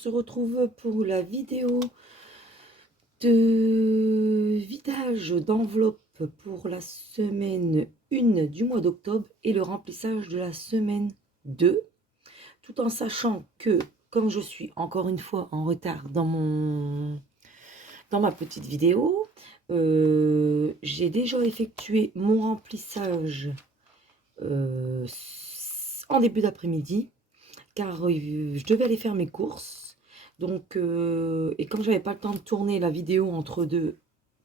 se retrouve pour la vidéo de vidage d'enveloppe pour la semaine 1 du mois d'octobre et le remplissage de la semaine 2, tout en sachant que, comme je suis encore une fois en retard dans ma petite vidéo, j'ai déjà effectué mon remplissage en début d'après-midi, car je devais aller faire mes courses. Donc, et comme j'avais pas le temps de tourner la vidéo entre deux,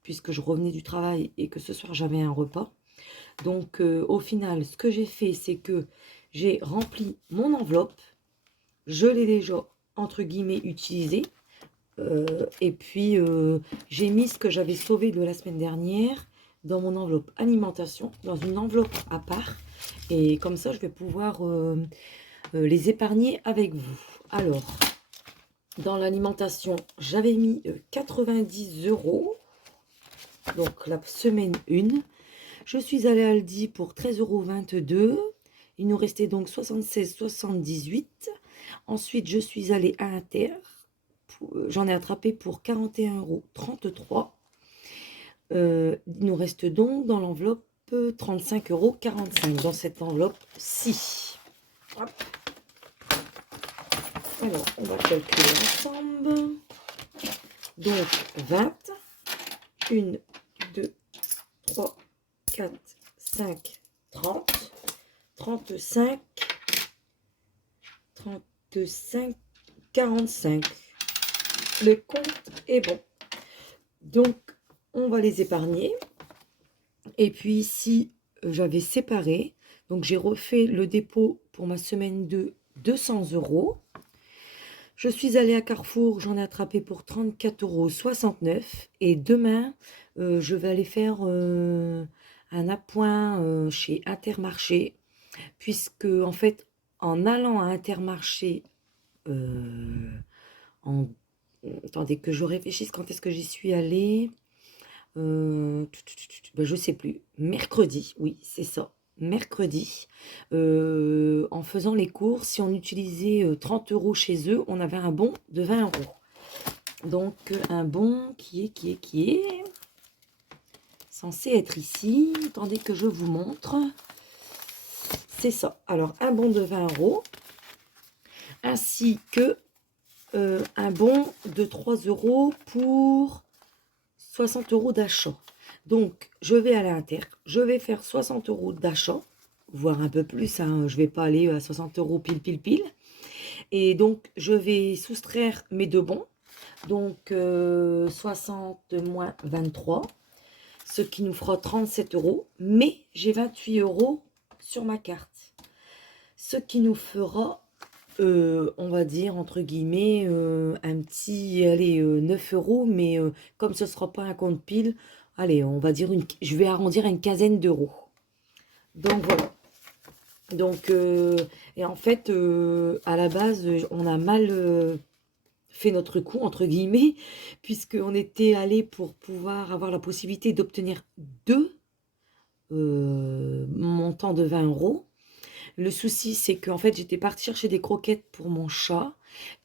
puisque je revenais du travail et que ce soir j'avais un repas, donc au final, ce que j'ai fait, c'est que j'ai rempli mon enveloppe, je l'ai déjà entre guillemets utilisé, et puis j'ai mis ce que j'avais sauvé de la semaine dernière dans mon enveloppe alimentation, dans une enveloppe à part, et comme ça je vais pouvoir les épargner avec vous. Alors, dans l'alimentation, j'avais mis 90 €, donc la semaine 1. Je suis allée à Aldi pour 13,22 €. Il nous restait donc 76,78 €. Ensuite, je suis allée à Inter. J'en ai attrapé pour 41,33 €. Il nous reste donc dans l'enveloppe 35,45 € dans cette enveloppe-ci. Hop. Alors, on va calculer ensemble. Donc, 20, 1, 2, 3, 4, 5, 30, 35, 35, 45. Le compte est bon. Donc, on va les épargner. Et puis ici, j'avais séparé. Donc, j'ai refait le dépôt pour ma semaine de 200 €. Je suis allée à Carrefour, j'en ai attrapé pour 34,69 €. Et demain, je vais aller faire un appoint chez Intermarché, puisque en fait, en allant à Intermarché, attendez que je réfléchisse quand est-ce que j'y suis allée. Ben, je sais plus. Mercredi, oui, c'est ça. Mercredi, en faisant les courses, si on utilisait 30 € chez eux, on avait un bon de 20 €. Donc un bon qui est censé être ici. Attendez que je vous montre. C'est ça. Alors un bon de 20 €, ainsi que un bon de 3 € pour 60 € d'achat. Donc, je vais à l'Inter, je vais faire 60 € d'achat, voire un peu plus, hein, je ne vais pas aller à 60 € pile. Et donc, je vais soustraire mes deux bons, donc 60 moins 23, ce qui nous fera 37 €, mais j'ai 28 € sur ma carte. Ce qui nous fera, on va dire, entre guillemets, un petit, allez, 9 €, mais comme ce ne sera pas un compte pile, allez, on va dire, je vais arrondir à une quinzaine d'euros. Donc voilà. Donc, et en fait, à la base, on a mal fait notre coup, entre guillemets, puisqu'on était allé pour pouvoir avoir la possibilité d'obtenir deux montants de 20 €. Le souci, c'est qu'en fait, j'étais partie chercher des croquettes pour mon chat.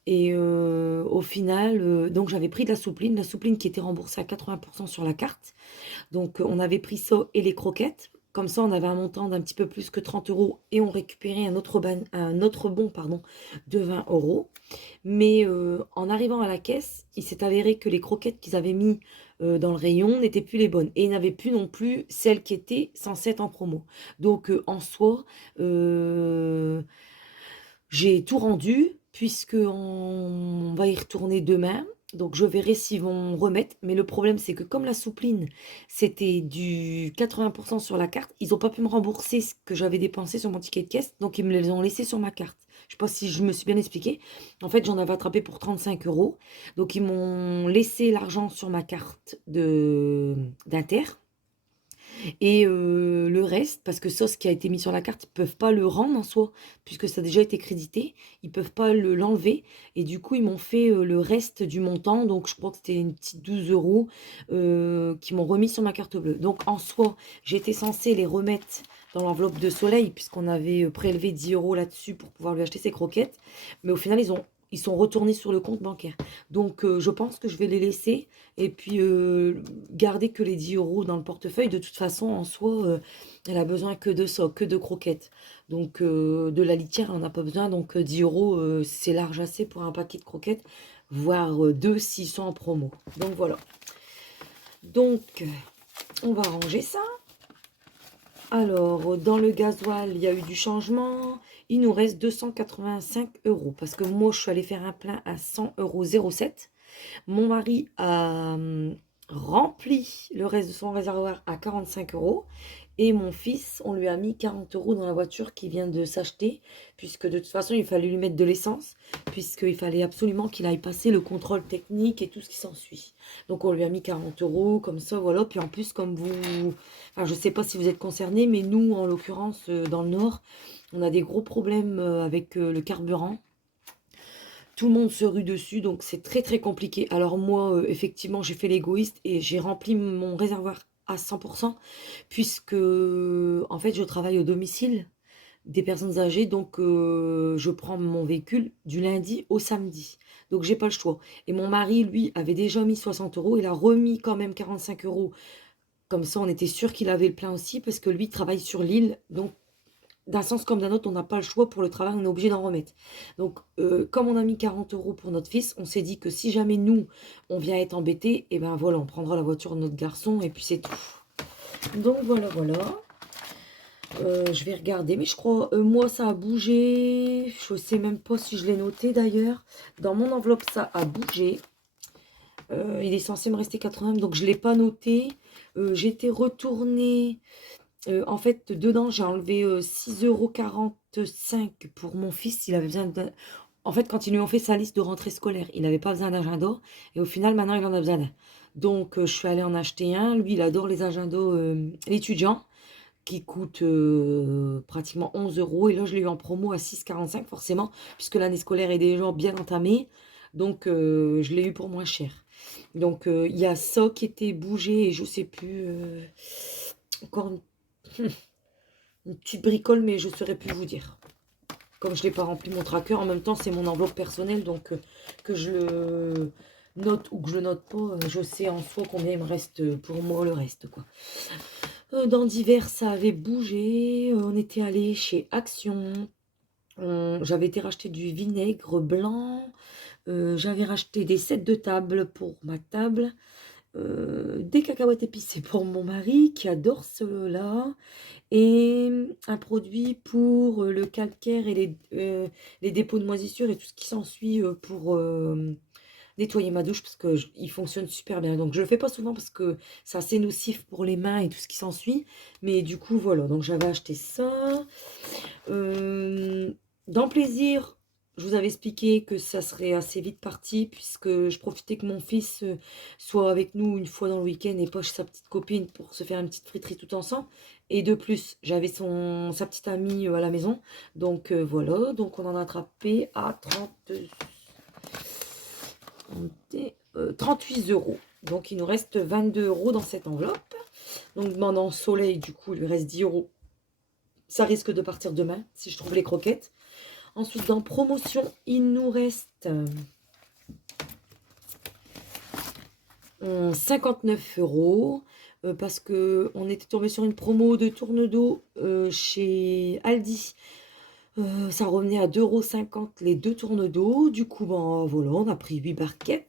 Et au final, donc j'avais pris de la soupline qui était remboursée à 80% sur la carte. Donc on avait pris ça et les croquettes. Comme ça, on avait un montant d'un petit peu plus que 30 € et on récupérait un autre bon pardon, de 20 €. Mais en arrivant à la caisse, il s'est avéré que les croquettes qu'ils avaient mis dans le rayon n'étaient plus les bonnes. Et ils n'avaient plus non plus celles qui étaient censées être en promo. Donc en soi, j'ai tout rendu, puisque on va y retourner demain. Donc je verrai s'ils vont remettre. Mais le problème, c'est que comme la soupline, c'était du 80% sur la carte, ils n'ont pas pu me rembourser ce que j'avais dépensé sur mon ticket de caisse. Donc ils me les ont laissés sur ma carte. Je ne sais pas si je me suis bien expliqué. En fait, j'en avais attrapé pour 35 €. Donc ils m'ont laissé l'argent sur ma carte d'Inter. Et le reste, parce que ça, ce qui a été mis sur la carte, ils ne peuvent pas le rendre en soi, puisque ça a déjà été crédité. Ils ne peuvent pas l'enlever. Et du coup, ils m'ont fait le reste du montant. Donc, je crois que c'était une petite 12 € qu'ils m'ont remis sur ma carte bleue. Donc, en soi, j'étais censée les remettre dans l'enveloppe de Soleil, puisqu'on avait prélevé 10 € là-dessus pour pouvoir lui acheter ses croquettes. Mais au final, ils sont retournés sur le compte bancaire. Donc, je pense que je vais les laisser et puis garder que les 10 euros dans le portefeuille. De toute façon, en soi, elle a besoin que de ça, que de croquettes. Donc, de la litière, on n'a pas besoin. Donc, 10 euros, c'est large assez pour un paquet de croquettes, voire deux s'ils sont en promo. Donc, voilà. Donc, on va ranger ça. Alors, dans le gasoil, il y a eu du changement. Il nous reste 285 euros. Parce que moi, je suis allée faire un plein à 100,07 €. Mon mari a rempli le reste de son réservoir à 45 euros. Et mon fils, on lui a mis 40 euros dans la voiture qui vient de s'acheter. Puisque de toute façon, il fallait lui mettre de l'essence. Puisqu'il fallait absolument qu'il aille passer le contrôle technique et tout ce qui s'ensuit. Donc on lui a mis 40 euros comme ça, voilà. Puis en plus, comme vous... Enfin, je ne sais pas si vous êtes concernés, mais nous, en l'occurrence, dans le Nord, on a des gros problèmes avec le carburant. Tout le monde se rue dessus, donc c'est très très compliqué. Alors moi, effectivement, j'ai fait l'égoïste et j'ai rempli mon réservoir à 100%, puisque en fait, je travaille au domicile des personnes âgées, donc je prends mon véhicule du lundi au samedi. Donc j'ai pas le choix. Et mon mari, lui, avait déjà mis 60 euros, il a remis quand même 45 euros. Comme ça, on était sûr qu'il avait le plein aussi, parce que lui travaille sur l'île, donc d'un sens comme d'un autre, on n'a pas le choix pour le travail, on est obligé d'en remettre. Donc, comme on a mis 40 euros pour notre fils, on s'est dit que si jamais nous, on vient être embêtés, et ben voilà, on prendra la voiture de notre garçon et puis c'est tout. Donc voilà, voilà. Je vais regarder, mais je crois, moi ça a bougé. Je sais même pas si je l'ai noté d'ailleurs. Dans mon enveloppe, ça a bougé. Il est censé me rester 80, donc je ne l'ai pas noté. J'étais retournée. En fait, dedans, j'ai enlevé 6,45 € pour mon fils. Il avait besoin de... En fait, quand ils lui ont fait sa liste de rentrée scolaire, il n'avait pas besoin d'agenda. Et au final, maintenant, il en a besoin d'un. Donc, je suis allée en acheter un. Lui, il adore les agendas étudiants qui coûtent pratiquement 11 euros. Et là, je l'ai eu en promo à 6,45 forcément, puisque l'année scolaire est déjà bien entamée. Donc, je l'ai eu pour moins cher. Donc, il y a ça qui était bougé et je sais plus... encore une petite bricole, mais je ne saurais plus vous dire. Comme je n'ai pas rempli mon tracker, en même temps, c'est mon enveloppe personnelle, donc que je le note ou que je le note pas, je sais en soi combien il me reste pour moi le reste, quoi. Dans divers, ça avait bougé. On était allé chez Action. J'avais été racheter du vinaigre blanc. J'avais racheté des sets de table pour ma table. Des cacahuètes épicées pour mon mari qui adore cela. Et un produit pour le calcaire et les dépôts de moisissure et tout ce qui s'ensuit pour nettoyer ma douche parce que il fonctionne super bien. Donc je le fais pas souvent parce que c'est assez nocif pour les mains et tout ce qui s'ensuit. Mais du coup voilà, donc j'avais acheté ça. Dans Plaisir, je vous avais expliqué que ça serait assez vite parti puisque je profitais que mon fils soit avec nous une fois dans le week-end et pas chez sa petite copine pour se faire une petite friterie tout ensemble. Et de plus, j'avais sa petite amie à la maison. Donc voilà, donc on en a attrapé à 38 euros. Donc il nous reste 22 euros dans cette enveloppe. Donc pendant soleil, du coup, il lui reste 10 euros. Ça risque de partir demain si je trouve les croquettes. Ensuite, dans promotion, il nous reste 59 euros. Parce que on était tombé sur une promo de tourne d'eau chez Aldi. Ça revenait à 2,50 € les deux tournes d'eau. Du coup, ben, voilà, on a pris 8 barquettes.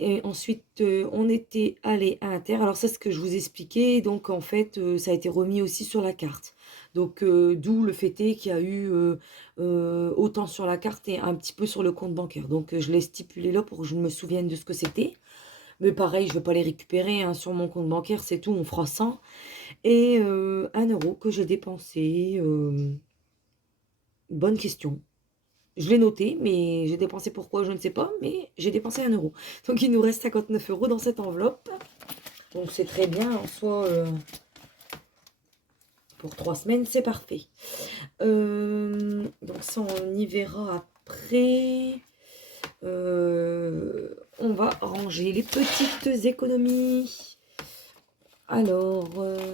Et ensuite, on était allé à Inter. Alors ça, c'est ce que je vous expliquais. Donc, en fait, ça a été remis aussi sur la carte. Donc, d'où le fait est qu'il y a eu autant sur la carte et un petit peu sur le compte bancaire. Donc, je l'ai stipulé là pour que je me souvienne de ce que c'était. Mais pareil, je ne vais pas les récupérer hein, sur mon compte bancaire. C'est tout, on fera 100. Et 1 euro que j'ai dépensé. Bonne question. Je l'ai noté, mais j'ai dépensé pourquoi, je ne sais pas, mais j'ai dépensé 1 euro. Donc il nous reste 59 euros dans cette enveloppe. Donc c'est très bien, en soi, pour 3 semaines, c'est parfait. Donc ça, on y verra après. On va ranger les petites économies. Alors,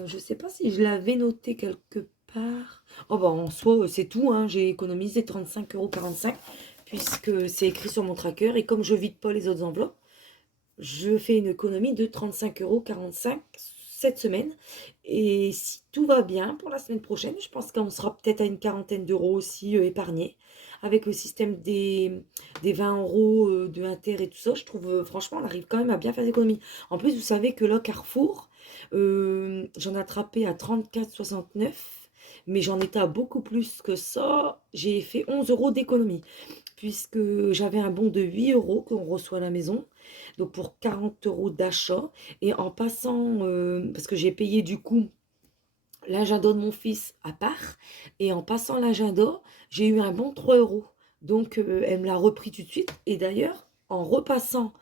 je ne sais pas si je l'avais noté quelque part. Oh bah en soi, c'est tout, hein. J'ai économisé 35,45 €. puisque c'est écrit sur mon tracker. Et comme je vide pas les autres enveloppes, je fais une économie de 35,45 € cette semaine. Et si tout va bien pour la semaine prochaine, je pense qu'on sera peut-être à une quarantaine d'euros aussi épargnés. Avec le système des 20 euros de Inter et tout ça, je trouve franchement, on arrive quand même à bien faire des économies. En plus, vous savez que là, Carrefour, j'en ai attrapé à 34,69, mais j'en étais à beaucoup plus que ça. J'ai fait 11 euros d'économie, puisque j'avais un bon de 8 euros qu'on reçoit à la maison, donc pour 40 euros d'achat. Et en passant, parce que j'ai payé du coup l'agenda de mon fils à part, et en passant l'agenda, j'ai eu un bon de 3 euros. Donc elle me l'a repris tout de suite. Et d'ailleurs, en repassant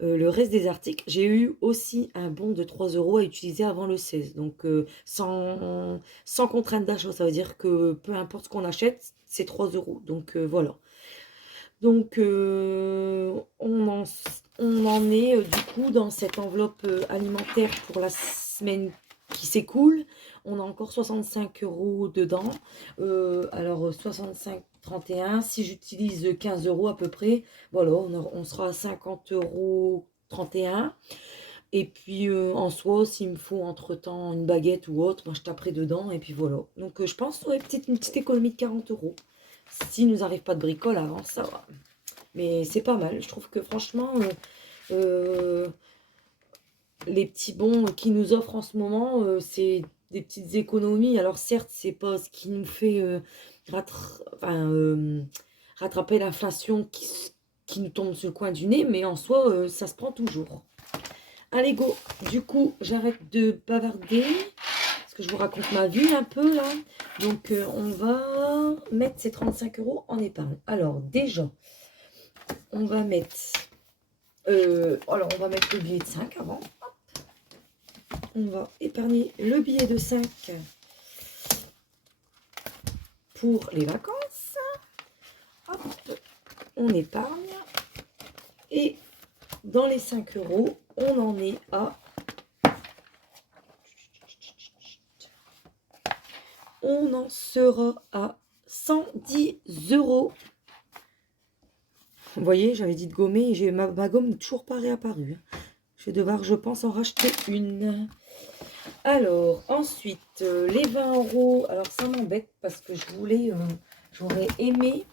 le reste des articles, j'ai eu aussi un bon de 3 euros à utiliser avant le 16. Donc sans contrainte d'achat, ça veut dire que peu importe ce qu'on achète, c'est 3 euros. Donc voilà. Donc, on en est du coup dans cette enveloppe alimentaire pour la semaine qui s'écoule. On a encore 65 euros dedans. Alors, 65,31. Si j'utilise 15 euros à peu près, voilà, on sera à 50,31 €. Et puis, en soi, s'il me faut entre-temps une baguette ou autre, moi, je taperai dedans. Et puis voilà. Donc, je pense ouais, une petite économie de 40 euros. S'il nous arrive pas de bricole avant ça va. Mais c'est pas mal. Je trouve que franchement, euh, les petits bons qu'ils nous offrent en ce moment, c'est des petites économies. Alors certes, c'est pas ce qui nous fait enfin, rattraper l'inflation qui nous tombe sur le coin du nez, mais en soi, ça se prend toujours. Allez, go. Du coup, j'arrête de bavarder, parce que je vous raconte ma vie un peu là. Donc, on va mettre ces 35 euros en épargne. Alors, déjà, on va mettre... alors, on va mettre le billet de 5 avant. On va épargner le billet de 5 pour les vacances. Hop, on épargne. Et dans les 5 euros, on en est à... On en sera à 110 euros. Vous voyez, j'avais dit de gommer et ma gomme n'est toujours pas réapparue. Je vais devoir, je pense, en racheter une. Alors, ensuite, les 20 euros. Alors, ça m'embête parce que j'aurais aimé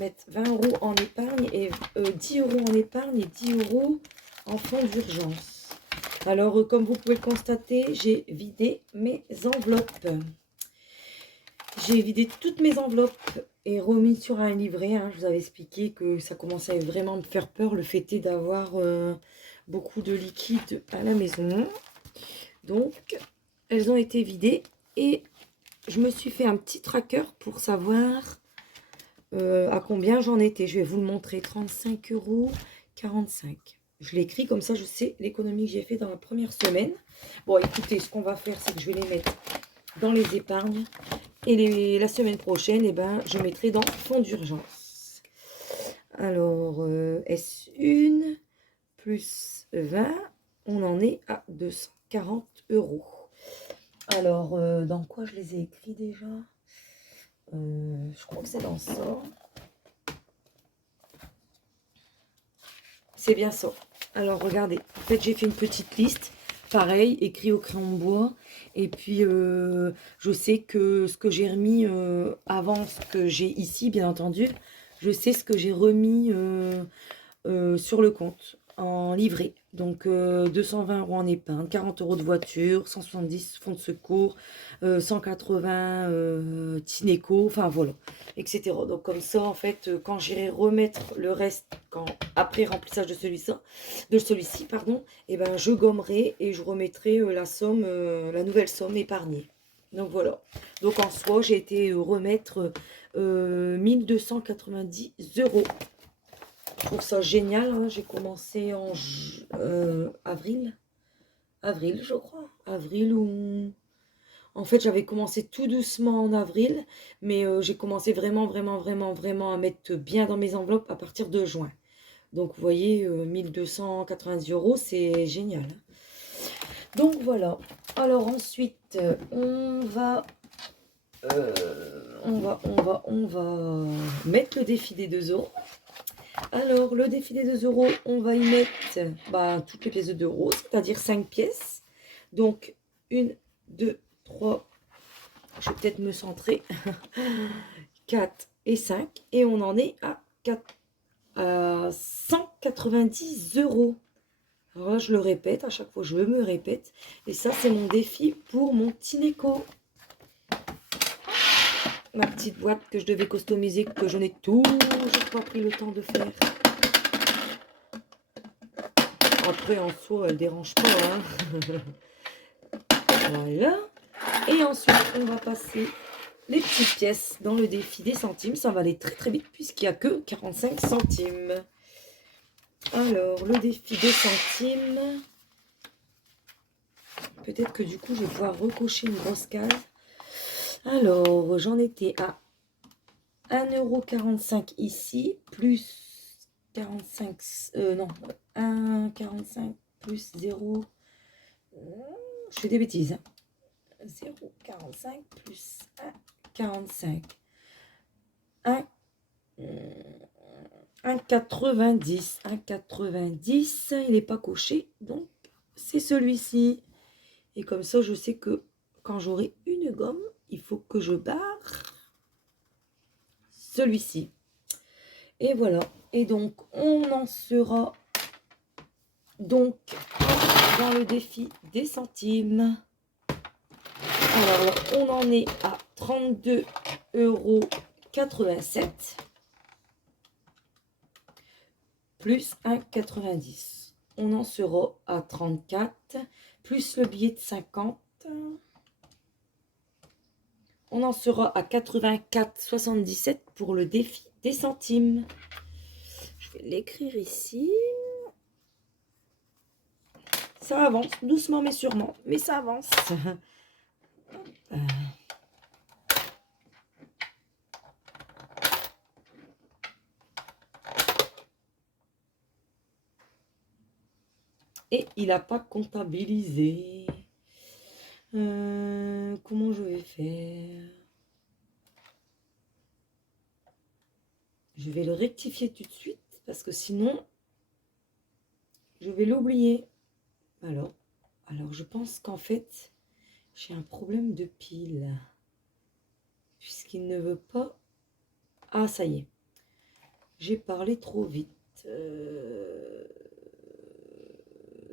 mettre 20 euros en épargne et 10 euros en épargne et 10 euros en fonds d'urgence. Alors, comme vous pouvez le constater, j'ai vidé mes enveloppes. J'ai vidé toutes mes enveloppes et remis sur un livret. Hein. Je vous avais expliqué que ça commençait à vraiment me faire peur, le fait d'avoir beaucoup de liquide à la maison. Donc, elles ont été vidées et je me suis fait un petit tracker pour savoir à combien j'en étais. Je vais vous le montrer. 35,45 €. Je l'écris comme ça, je sais l'économie que j'ai fait dans la première semaine. Bon, écoutez, ce qu'on va faire, c'est que je vais les mettre dans les épargnes. Et la semaine prochaine, eh ben, je mettrai dans fonds d'urgence. Alors, S1 plus 20, on en est à 240 €. Alors, dans quoi je les ai écrits déjà? Je crois que c'est dans ça. C'est bien ça. Alors, regardez. En fait, j'ai fait une petite liste. Pareil, écrit au crayon de bois. Et puis, je sais que ce que j'ai remis avant ce que j'ai ici, bien entendu, je sais ce que j'ai remis sur le compte en livret. Donc 220 € en épargne, 40 € de voiture, 170 fonds de secours, 180 Tineco, enfin voilà, etc. Donc comme ça, en fait, quand j'irai remettre le reste, après remplissage de celui-ci, pardon, et ben je gommerai et je remettrai la somme, la nouvelle somme épargnée. Donc voilà. Donc en soi, j'ai été remettre 1290 €. Je trouve ça génial. Hein. J'ai commencé en avril. Avril, je crois. Avril ou... En fait, j'avais commencé tout doucement en avril, mais j'ai commencé vraiment, vraiment, vraiment, vraiment à mettre bien dans mes enveloppes à partir de juin. Donc, vous voyez, 1290 €, c'est génial. Hein. Donc, voilà. Alors, ensuite, on va mettre le défi des 2 euros. Alors, le défi des 2 euros, on va y mettre toutes les pièces de 2 euros, c'est-à-dire 5 pièces. Donc, 1, 2, 3, je vais peut-être me centrer, 4 et 5. Et on en est à 190 euros. Alors là, je le répète, à chaque fois je me répète. Et ça, c'est mon défi pour mon Tineco. Ma petite boîte que je devais customiser, que je n'ai toujours pas pris le temps de faire. Après, en soi, elle dérange pas. Hein. Voilà. Et ensuite, on va passer les petites pièces dans le défi des centimes. Ça va aller très très vite puisqu'il n'y a que 45 centimes. Alors, le défi des centimes. Peut-être que du coup, je vais pouvoir recocher une grosse case. Alors, j'en étais à 1,45 € ici, plus 45, non, 1,45 plus 0. Je fais des bêtises. 0,45 plus 1,45. 1,90. 1,90, il n'est pas coché, donc c'est celui-ci. Et comme ça, je sais que quand j'aurai une gomme, il faut que je barre celui-ci. Et voilà. Et donc, on en sera donc dans le défi des centimes. Alors, on en est à 32,87 € plus 1,90. On en sera à 34 plus le billet de 50. On en sera à 84,77 pour le défi des centimes. Je vais l'écrire ici. Ça avance, doucement mais sûrement, mais ça avance. Et il n'a pas comptabilisé. Comment je vais faire? Je vais le rectifier tout de suite parce que sinon, je vais l'oublier. Alors, je pense qu'en fait, j'ai un problème de pile. Puisqu'il ne veut pas... Ah, ça y est. J'ai parlé trop vite.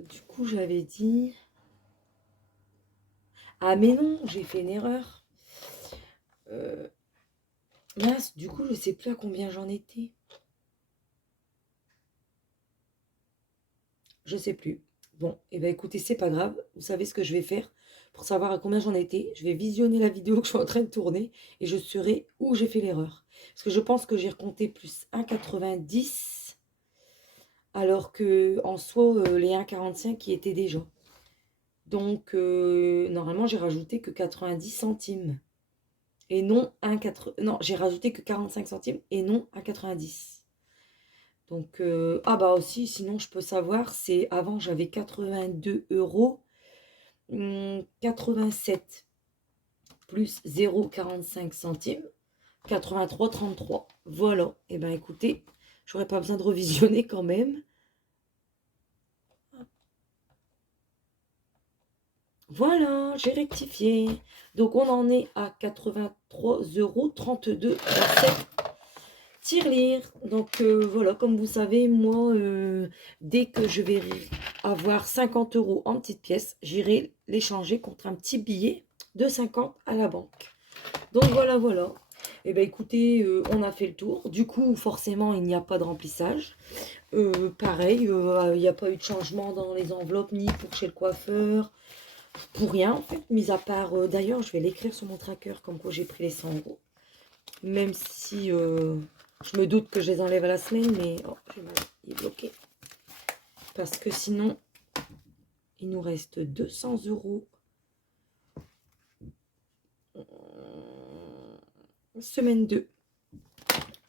Du coup, j'avais dit... Ah, mais non, j'ai fait une erreur. Mince, du coup, je ne sais plus à combien j'en étais. Je ne sais plus. Bon, et eh bien écoutez, c'est pas grave. Vous savez ce que je vais faire pour savoir à combien j'en étais. Je vais visionner la vidéo que je suis en train de tourner et je saurai où j'ai fait l'erreur. Parce que je pense que j'ai recompté plus 1,90 alors que en soi, les 1,45 y étaient déjà. Donc, normalement, j'ai rajouté que 90 centimes. Et non 1,80. Non, j'ai rajouté que 45 centimes et non 1,90. Donc, ah bah aussi, sinon je peux savoir, c'est avant j'avais 82,87 € plus 0,45 centimes, 83,33. Voilà. Et ben écoutez, j'aurais pas besoin de revisionner quand même. Voilà, j'ai rectifié. Donc on en est à 83,32 € dans cette tirelire. Donc voilà, comme vous savez, moi, dès que je vais avoir 50 € en petites pièces, j'irai les changer contre un petit billet de 50 à la banque. Donc voilà, voilà. Et bien écoutez, on a fait le tour. Du coup, forcément, il n'y a pas de remplissage. Pareil, il n'y a pas eu de changement dans les enveloppes, ni pour chez le coiffeur. Pour rien, en fait, mis à part... D'ailleurs, je vais l'écrire sur mon tracker, comme quoi j'ai pris les 100 €. Même si je me doute que je les enlève à la semaine, mais... Oh, il est bloqué. Parce que sinon, il nous reste 200 €. Semaine 2.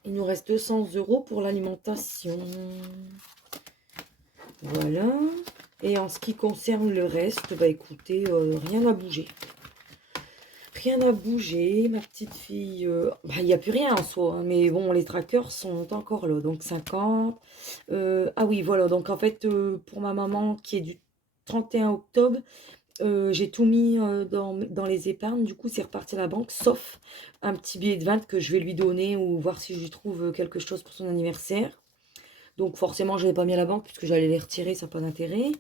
Il nous reste 200 € pour l'alimentation. Voilà. Et en ce qui concerne le reste, bah écoutez, rien n'a bougé. Rien n'a bougé, ma petite fille. Bah, il n'y a plus rien en soi, hein, mais bon, les trackers sont encore là. Donc 50. Ah oui, voilà. Donc en fait, pour ma maman qui est du 31 octobre, j'ai tout mis dans les épargnes. Du coup, c'est reparti à la banque, sauf un petit billet de 20 que je vais lui donner ou voir si je lui trouve quelque chose pour son anniversaire. Donc forcément, je ne l'ai pas mis à la banque puisque j'allais les retirer, ça n'a pas d'intérêt.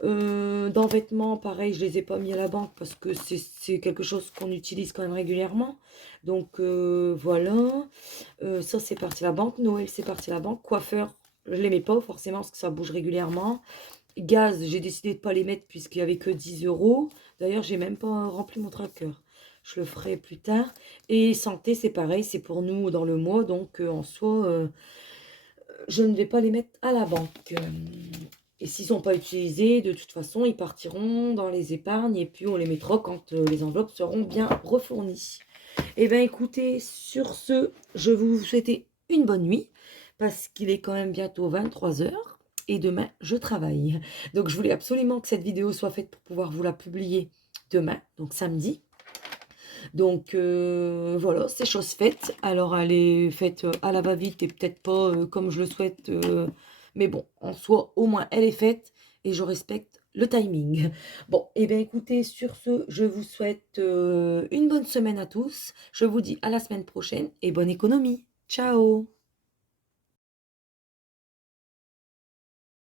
Dans vêtements, pareil, je les ai pas mis à la banque parce que c'est quelque chose qu'on utilise quand même régulièrement. Donc voilà. Ça, c'est parti à la banque. Noël, c'est parti à la banque. Coiffeur, je les mets pas forcément parce que ça bouge régulièrement. Gaz, j'ai décidé de pas les mettre puisqu'il y avait que 10 euros. D'ailleurs, j'ai même pas rempli mon tracker. Je le ferai plus tard. Et santé, c'est pareil, c'est pour nous dans le mois. Donc en soi, je ne vais pas les mettre à la banque. Et s'ils ne sont pas utilisés, de toute façon, ils partiront dans les épargnes et puis on les mettra quand les enveloppes seront bien refournies. Eh bien, écoutez, sur ce, je vais vous souhaiter une bonne nuit parce qu'il est quand même bientôt 23 heures et demain, je travaille. Donc, je voulais absolument que cette vidéo soit faite pour pouvoir vous la publier demain, donc samedi. Donc voilà, c'est chose faite. Alors elle est faite à la va-vite et peut-être pas comme je le souhaite. Mais bon, en soi, au moins elle est faite et je respecte le timing. Bon, et bien écoutez, sur ce, je vous souhaite une bonne semaine à tous. Je vous dis à la semaine prochaine et bonne économie. Ciao!